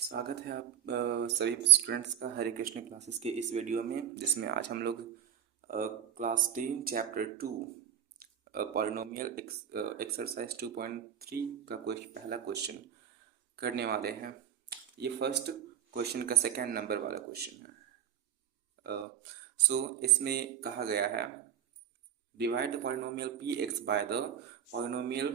स्वागत है आप सभी स्टूडेंट्स का हरे कृष्ण क्लासेस के इस वीडियो में, जिसमें आज हम लोग क्लास 10 चैप्टर 2 पॉलिनोमियल एक्सरसाइज 2.3 का पहला क्वेश्चन करने वाले हैं। ये फर्स्ट क्वेश्चन का सेकेंड नंबर वाला क्वेश्चन है। इसमें कहा गया है divide the polynomial P x by the polynomial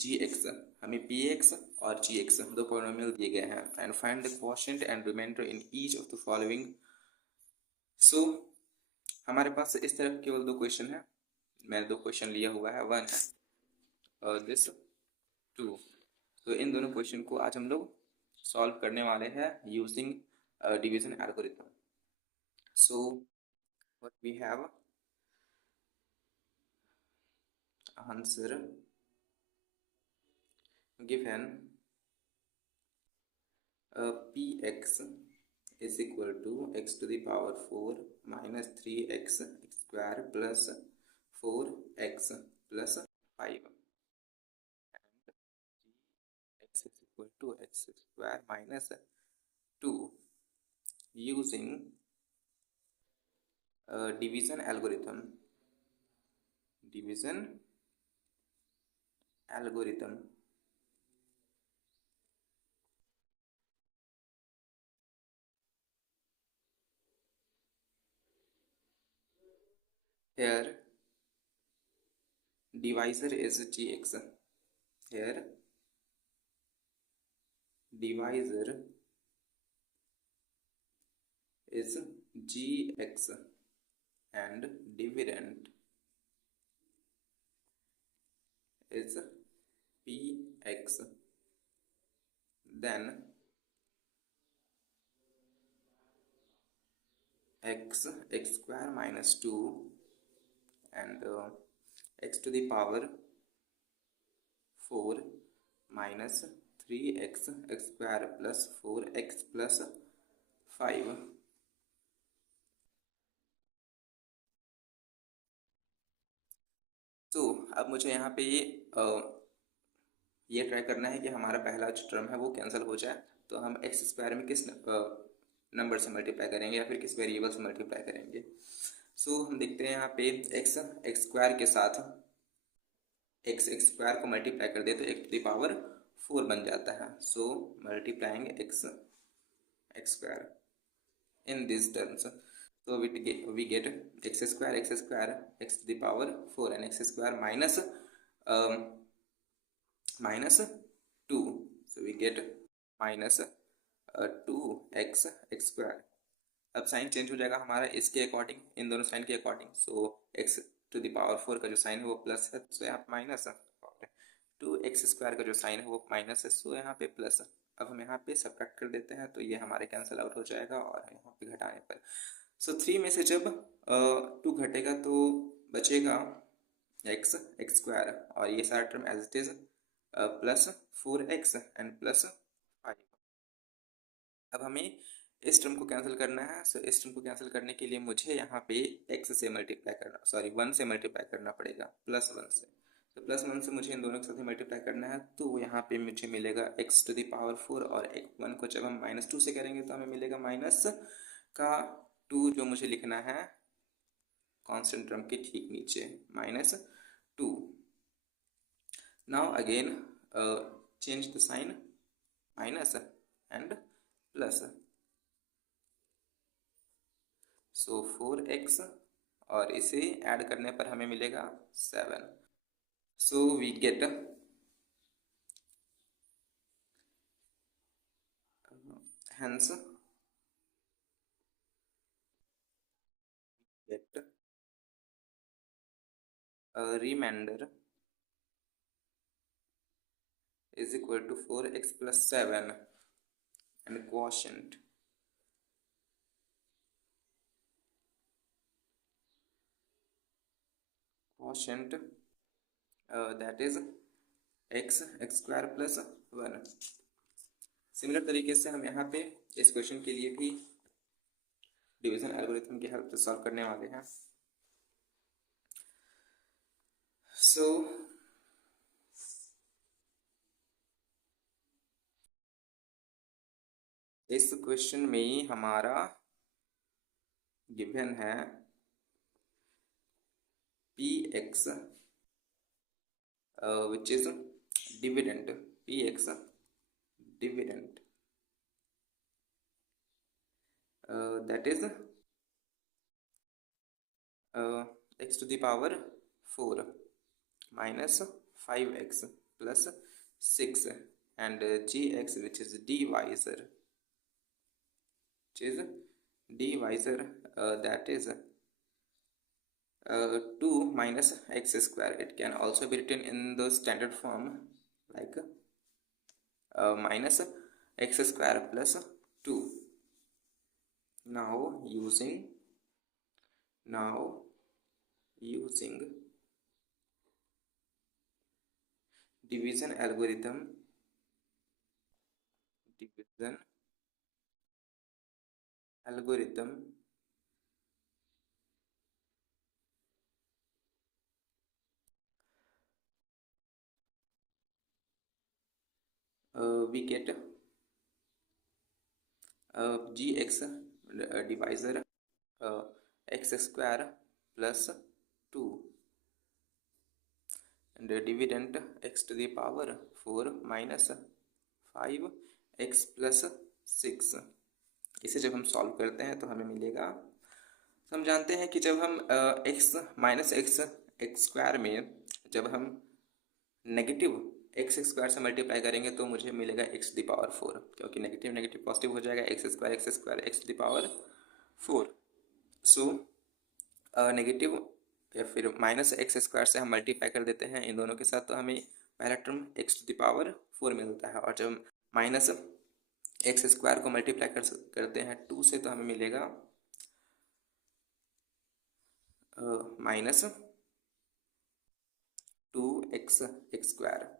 G x. हमें पी एक्स और जी एक्स दो पॉलिनोमियल दिए गए हैं and find the quotient and remainder in each of the following. हमारे पास इस तरह केवल दो क्वेश्चन है। मैंने दो क्वेश्चन लिया हुआ है, वन है और दिस टू। तो इन दोनों क्वेश्चन को आज हम लोग सॉल्व करने वाले हैं using division algorithm. So what we have answer given px is equal to x to the power 4 minus 3x square plus 4x plus 5 and x is equal to x square minus 2 using division algorithm. Here divisor is gx. Here divisor is gx and dividend is px. Then x square minus 2 and x to the power 4 minus 3x square plus 4x plus 5. तो अब मुझे यहाँ पे ये try करना है कि हमारा पहला जो टर्म है वो कैंसिल हो जाए। तो हम एक्स स्क्वायर में किस नंबर से मल्टीप्लाई करेंगे या फिर किस वेरिएबल से मल्टीप्लाई करेंगे। हम देखते हैं यहाँ पे एक्स स्क्वायर के साथ एक्स स्क्वायर को मल्टीप्लाई कर दे तो एक्स टू द पावर 4 बन जाता है। Multiplying x square in this terms, so we get x square x to the power 4 and x square minus 2, so we get minus 2x square. अब sign change हो जाएगा हमारा इसके according, इन दोनों साइन के according. x to the power 4 का जो साइन है वो प्लस है, सो यहाँ माइनस है। 2x स्क्वायर का जो साइन है वो माइनस है, सो यहाँ पे प्लस है। अब हम यहाँ पे सब्ट्रैक्ट कर देते हैं तो ये हमारे कैंसिल आउट हो जाएगा और यहाँ पे घटाने पर 3 में से जब 2 घटेगा तो बचेगा x स्क्वायर और ये सारा term as it is plus 4x and plus 5। अब हमें इस टर्म को कैंसिल करना है। इस टर्म को कैंसिल करने के लिए मुझे यहाँ पे x से मल्टीप्लाई करना, 1 से मल्टीप्लाई करना पड़ेगा, प्लस 1 से। तो प्लस 1 से मुझे इन दोनों के साथ मल्टीप्लाई करना है, तो यहाँ पे मुझे मिलेगा x टू द पावर 4 और 1 को जब हम -2 से करेंगे तो हमें मिलेगा माइनस का 2, जो मुझे लिखना है कांस्टेंट टर्म के ठीक नीचे -2। Now again change the sign, minus and plus. 4x और इसे ऐड करने पर हमें मिलेगा 7। We get hence get remainder is equal to 4x plus 7 and quotient that is x square plus 1। Similar तरीके से हम यहाँ पे इस क्वेश्चन के लिए भी डिवीजन एल्गोरिथम की हेल्प से सॉल्व करने वाले हैं। इस क्वेश्चन में हमारा गिवन है px which is dividend, px dividend that is x to the power 4 minus 5x plus 6 and gx which is divisor, that is 2 minus x square. It can also be written in the standard form like minus x square plus 2. Now using division algorithm, we get gx divisor x square plus 2 and dividend x to the power 4 minus 5 x plus 6. इसे जब हम solve करते हैं तो हमें मिलेगा, हम जानते हैं कि जब हम x माइनस एक्स स्क्वायर में जब हम नेगेटिव एक्स स्क्वायर से मल्टीप्लाई करेंगे तो मुझे मिलेगा एक्स द पावर 4, क्योंकि नेगेटिव नेगेटिव पॉजिटिव हो जाएगा, x square x the power 4. So negative या फिर माइनस एक्स स्क्वायर से हम मल्टीप्लाई कर देते हैं इन दोनों के साथ, तो हमें पहला term x to the power 4 मिलता है, और जब माइनस एक्स स्क्वायर को मल्टीप्लाई करते हैं 2 से तो हमें मिलेगा माइनस 2x स्क्वायर.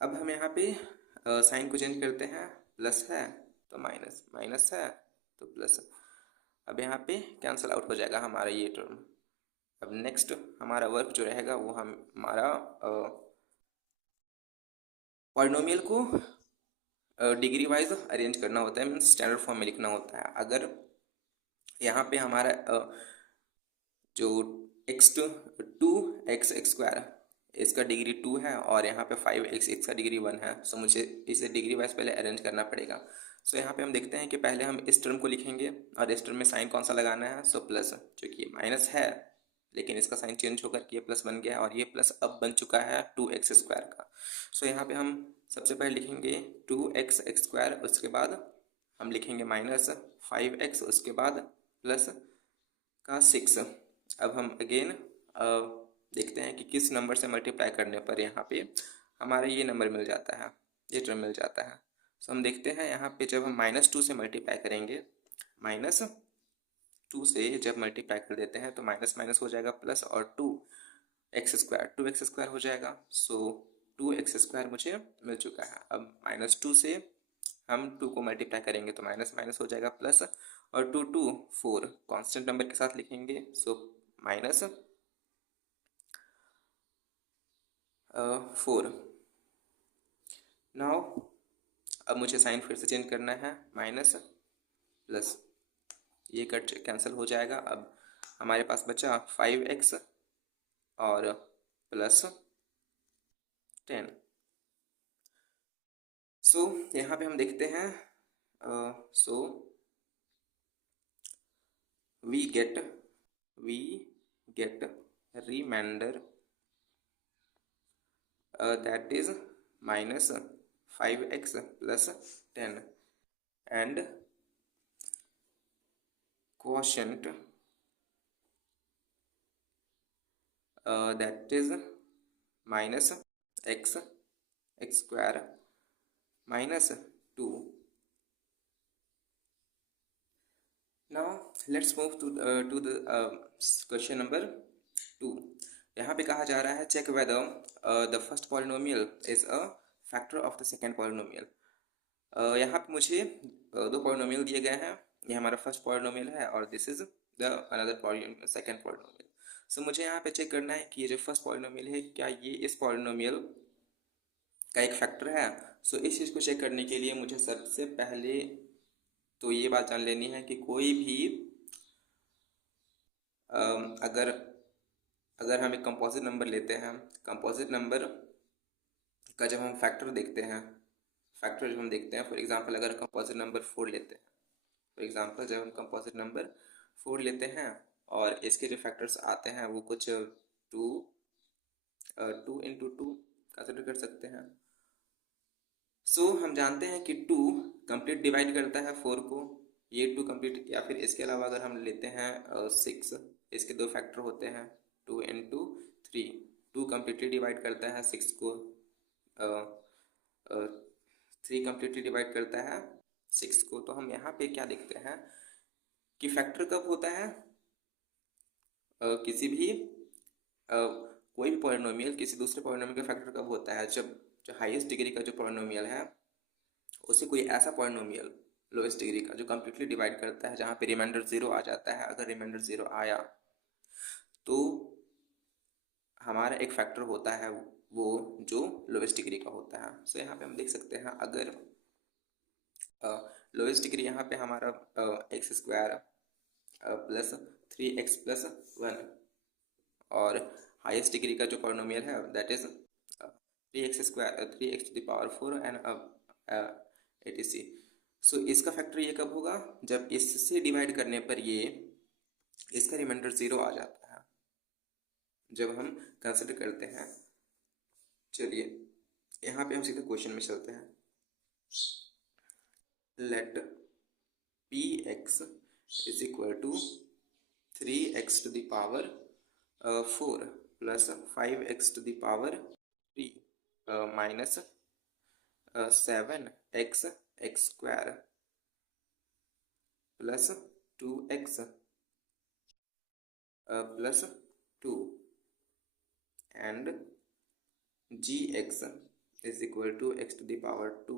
अब हम यहाँ पे साइन को चेंज करते हैं, प्लस है तो माइनस, माइनस है तो प्लस. अब यहाँ पे कैंसिल आउट हो जाएगा हमारा ये टर्म. अब नेक्स्ट हमारा वर्क जो रहेगा वो हमारा पॉलिनोमियल को डिग्री वाइज अरेंज करना होता है, मीन्स स्टैंडर्ड फॉर्म में लिखना होता है. अगर यहाँ पे हमारा जो टू एक्स स्क्वायर इसका डिग्री 2 है और यहाँ पे 5x इसका डिग्री 1 है, सो मुझे इसे डिग्री वाइज पहले अरेंज करना पड़ेगा. सो यहाँ पे हम देखते हैं कि पहले हम इस टर्म को लिखेंगे और इस टर्म में साइन कौन सा लगाना है. सो प्लस, चूँकि माइनस है लेकिन इसका साइन चेंज होकर के ये प्लस बन गया और ये प्लस अब बन चुका है 2x स्क्वायर का. सो यहाँ पे हम सबसे पहले लिखेंगे 2x स्क्वायर, उसके बाद हम लिखेंगे माइनस 5x, उसके बाद प्लस का 6. अब हम अगेन देखते हैं कि किस नंबर से मल्टीप्लाई करने पर यहाँ पे हमारा ये नंबर मिल जाता है, ये टर्म मिल जाता है. सो हम देखते हैं यहाँ पे जब हम -2 से मल्टीप्लाई करेंगे, -2 से जब मल्टीप्लाई कर देते हैं तो माइनस माइनस हो जाएगा प्लस, और 2x स्क्वायर हो जाएगा. सो 2x स्क्वायर मुझे मिल चुका है. अब -2 से हम 2 को मल्टीप्लाई करेंगे तो माइनस माइनस हो जाएगा प्लस, और 2 4 कांस्टेंट नंबर के साथ लिखेंगे. So minus 4. नाउ अब मुझे साइन फिर से चेंज करना है, माइनस प्लस, ये कट कैंसिल हो जाएगा. अब हमारे पास बचा 5x और प्लस 10. सो यहाँ पे हम देखते हैं, so we get remainder that is minus 5x plus 10 and quotient that is minus x square minus 2. Now let's move to the question number 2. यहाँ पे कहा जा रहा है check whether the first polynomial is a factor of the second polynomial. यहाँ पे मुझे दो पॉलिनोमियल दिए गए हैं, ये हमारा फर्स्ट पॉलिनोमियल है और this is the another second polynomial. So मुझे यहाँ पे चेक करना है कि ये जो फर्स्ट पॉलिनोमियल है क्या ये इस पॉलिनोमियल का एक फैक्टर है। सो इस चीज़ को चेक करने के लिए मुझे सबसे पहले तो ये बात जान लेनी है कि कोई भी अगर अगर हम एक कंपोजिट नंबर लेते हैं, कंपोजिट नंबर का जब हम फैक्टर देखते हैं, फैक्टर जब हम देखते हैं, फॉर एग्जांपल अगर कंपोजिट नंबर 4 लेते हैं, फॉर एग्जांपल जब हम कंपोजिट नंबर 4 लेते हैं और इसके जो फैक्टर्स आते हैं वो कुछ 2 कंसिडर कर सकते हैं। सो हम जानते हैं कि 2 कंप्लीट डिवाइड करता है 4 को, ये 2 कंप्लीट, या फिर इसके अलावा अगर हम लेते हैं 6, इसके दो फैक्टर होते हैं 2 इंटू 3, 2 कम्प्लीटली डिवाइड करता है 6 को, 3 कम्प्लीटली डिवाइड करता है 6 को। तो हम यहाँ पे क्या देखते हैं कि फैक्टर कब होता है, किसी भी कोई भी पॉलिनोमियल किसी दूसरे पॉलिनोमियल का फैक्टर कब होता है, जब जो हाईएस्ट डिग्री का जो पॉलिनोमियल है उसे कोई ऐसा पॉलिनोमियल लोएस्ट डिग्री का जो कम्प्लीटली डिवाइड करता है, जहाँ पे रिमाइंडर 0 आ जाता है। अगर रिमाइंडर 0 आया तो हमारा एक फैक्टर होता है वो जो लोएस्ट डिग्री का होता है। सो यहाँ पे हम देख सकते हैं, अगर लोएस्ट डिग्री यहाँ पे हमारा x square plus 3x plus 1, और हाईएस्ट डिग्री का जो पॉलिनोमियल है that is 3x square 3x to the power 4 and etc। So इसका फैक्टर ये कब होगा, जब इससे डिवाइड करने पर ये इसका रिमाइंडर 0 आ जाता है, जब हम कंसिडर करते हैं। चलिए यहाँ पे हम सीधे क्वेश्चन में चलते हैं। Let px is equal to 3x to the power 4 plus 5x to the power 3 minus 7x x square plus 2x plus 2 and gx is equal to x to the power 2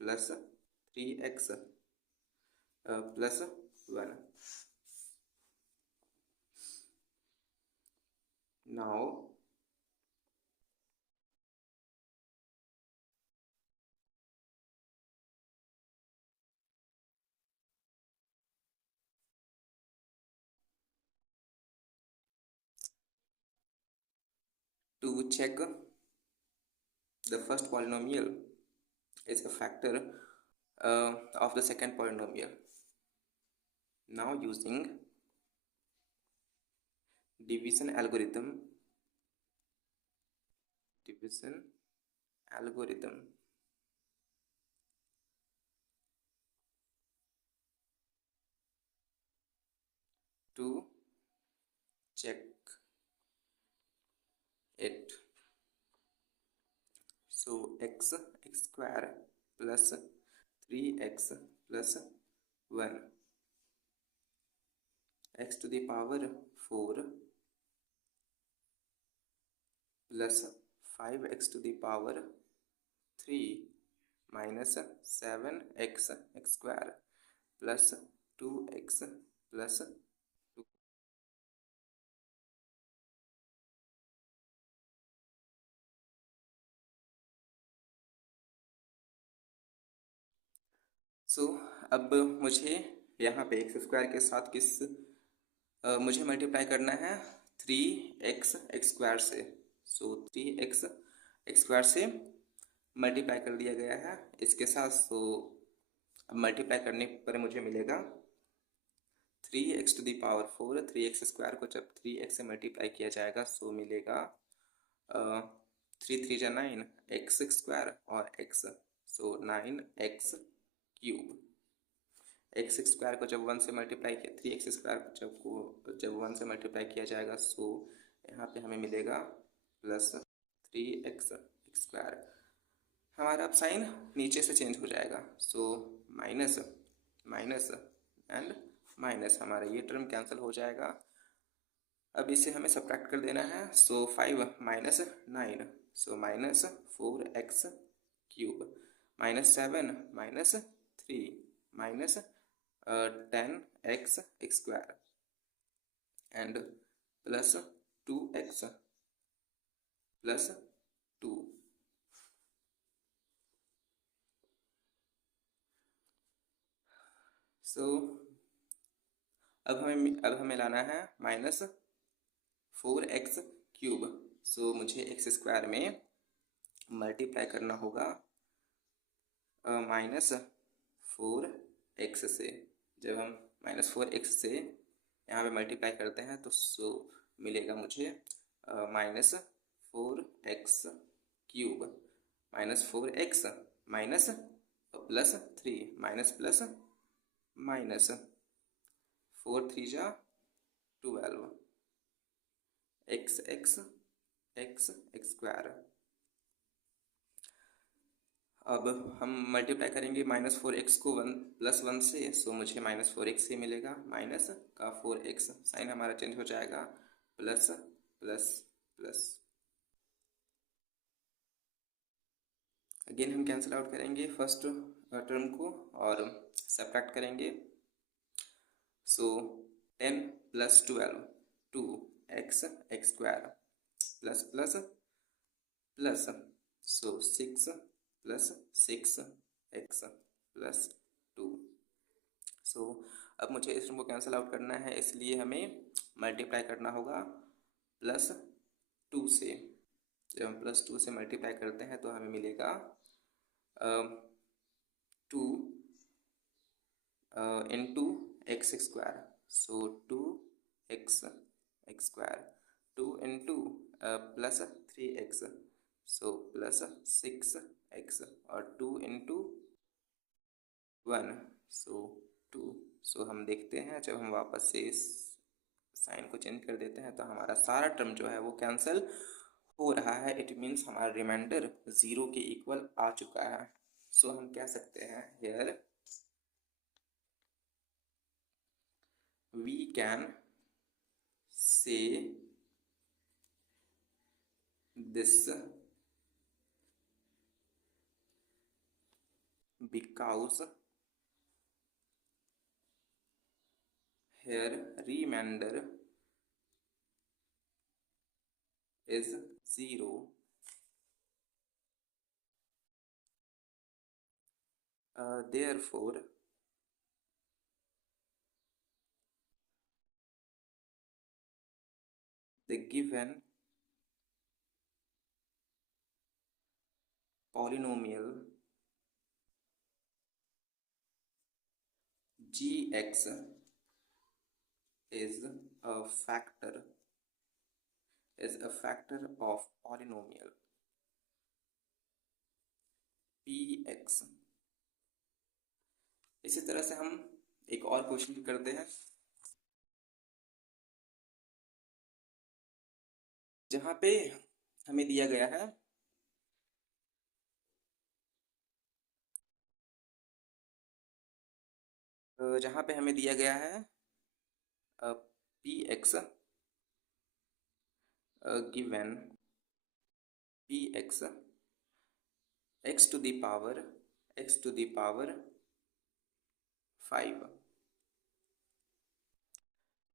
plus 3x plus 1. Now to check the first polynomial is a factor of the second polynomial. Now using division algorithm to check it. So x square plus 3x plus 1, x to the power 4 plus 5x to the power 3 minus 7x square plus 2x plus 2. So अब मुझे यहाँ पे x square के साथ मुझे multiply करना है 3x square से। सो 3x स्क्वायर से मल्टीप्लाई कर दिया गया है इसके साथ। सो अब मल्टीप्लाई करने पर मुझे मिलेगा 3x to the power 4, 3x square को जब 3x से मल्टीप्लाई किया जाएगा सो मिलेगा 3 3 जा 9 x स्क्वायर और x, सो 9x क्यूब। एक्स स्क्वायर को जब 1 से मल्टीप्लाई किया, 3x स्क्वायर को जब 1 से मल्टीप्लाई किया जाएगा सो यहाँ पे हमें मिलेगा प्लस 3x स्क्वायर। हमारा अब साइन नीचे से चेंज हो जाएगा। So minus minus and minus, हमारा ये टर्म कैंसिल हो जाएगा। अब इसे हमें सब्ट्रैक्ट कर देना है। सो 5 minus 9, so minus 4x cube minus 7 minus 3 minus 10x square and plus 2x plus 2। अब हमें लाना है -4x³ सो मुझे एक्स स्क्वायर में मल्टीप्लाई करना होगा -4x से। जब हम -4x से यहाँ पे मल्टीप्लाई करते हैं तो मिलेगा मुझे -4x³ -4x minus +3 minus plus minus 4 3 जा 12 x स्क्वायर। अब हम मल्टीप्लाई करेंगे -4x को 1 से, सो मुझे -4x ही मिलेगा। माइनस का 4x, साइन हमारा चेंज हो जाएगा, प्लस प्लस प्लस। अगेन हम कैंसिल आउट करेंगे फर्स्ट टर्म को और सब्ट्रैक्ट करेंगे। So 10 + 12 2x square plus plus plus, so 6 + 6x + 2। So अब मुझे इस टर्म को कैंसिल आउट करना है, इसलिए हमें मल्टीप्लाई करना होगा +2 से। जब हम +2 से मल्टीप्लाई करते हैं तो हमें मिलेगा 2 इंटू x स्क्वायर। सो 2x स्क्वायर, 2 इंटू +3x, सो +6x, और 2 इंटू 1, सो 2। सो हम देखते हैं जब हम वापस से इस साइन को चेंज कर देते हैं तो हमारा सारा टर्म जो है वो कैंसिल हो रहा है। इट मीन्स हमारा रिमाइंडर 0 के इक्वल आ चुका है। सो हम कह सकते हैं here we can say this because here remainder is 0, therefore the given polynomial gx is a factor of polynomial px। इसी तरह से हम एक और क्वेश्चन करते हैं जहाँ पे हमें दिया गया है px given px x to the power 5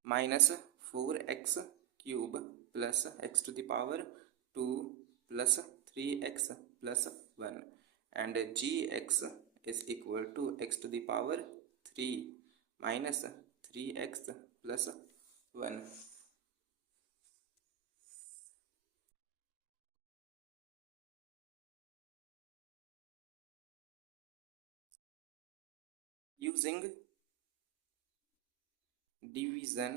minus 4x³ plus x to the power 2 plus 3x plus 1, and gx is equal to x to the power 3 minus 3x plus 1। Using division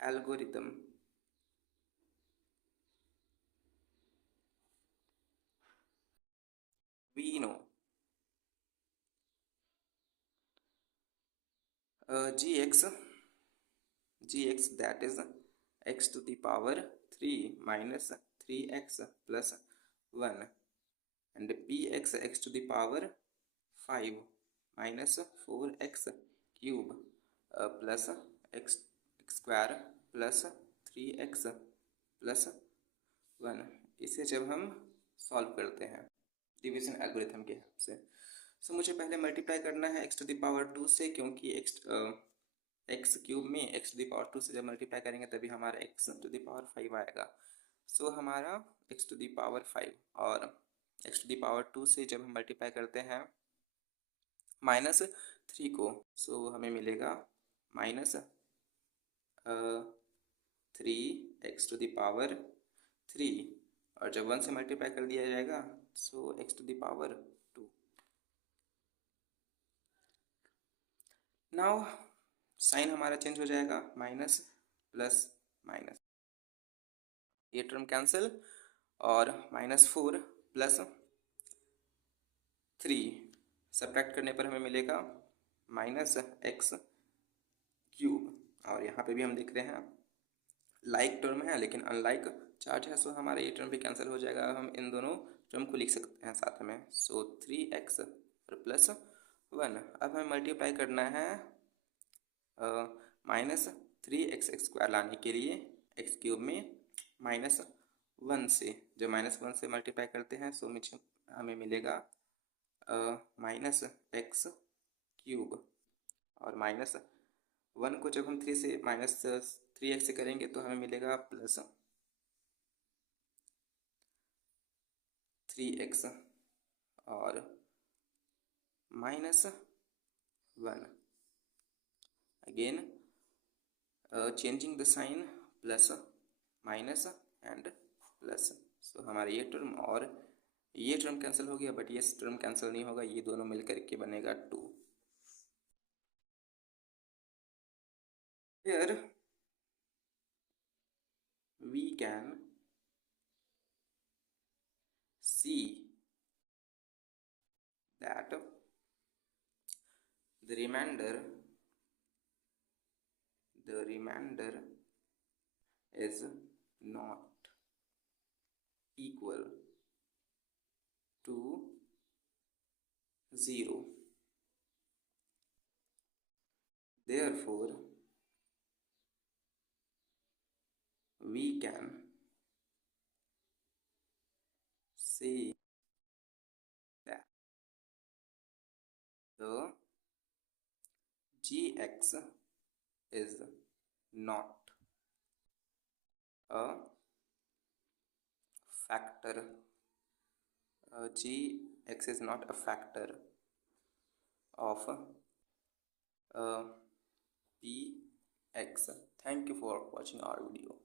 algorithm, we know gx that is x to the power 3 minus 3x plus 1, and px x to the power 5 minus 4x³ plus x square plus 3x plus 1। इसे जब हम solve करते हैं division algorithm के help से, सो मुझे पहले multiply करना है x to the power 2 से, क्योंकि x³ में x to the power 2 से जब मल्टीप्लाई करेंगे तभी हमारा x to the power 5 आएगा। सो हमारा x to the power 5 और x to the power 2 से जब हम मल्टीप्लाई करते हैं -3 को, सो हमें मिलेगा -3 x⁻³ और जब 1 से मल्टीप्लाई कर दिया जाएगा सो x⁻²। नाउ साइन हमारा चेंज हो जाएगा, माइनस प्लस माइनस, ये टर्म कैंसिल और -4 + 3 सब्ट्रैक्ट करने पर हमें मिलेगा -x⁻³ और यहाँ पे भी हम देख रहे हैं लाइक टर्म है लेकिन अनलाइक चार्ट है, सो हमारा ये टर्म भी कैंसिल हो जाएगा। हम इन दोनों टर्म को लिख सकते हैं साथ में, सो 3x और +1। अब हमें मल्टीप्लाई करना है -3x² लाने के लिए x³ में -1 से, जब -1 से मल्टीप्लाई करते हैं सो हमें मिलेगा -x³ और -1 को जब हम 3 से -3x से करेंगे तो हमें मिलेगा +3x और -1, again changing the sign, plus minus and plus, so हमारा ये टर्म और ये टर्म कैंसिल हो गया, बट ये टर्म कैंसिल नहीं होगा, ये दोनों मिलकर के बनेगा 2। Here we can see that the remainder is not equal to 0. Therefore, we can say that the gx is not a factor. Gx is not a factor of px. Thank you for watching our video.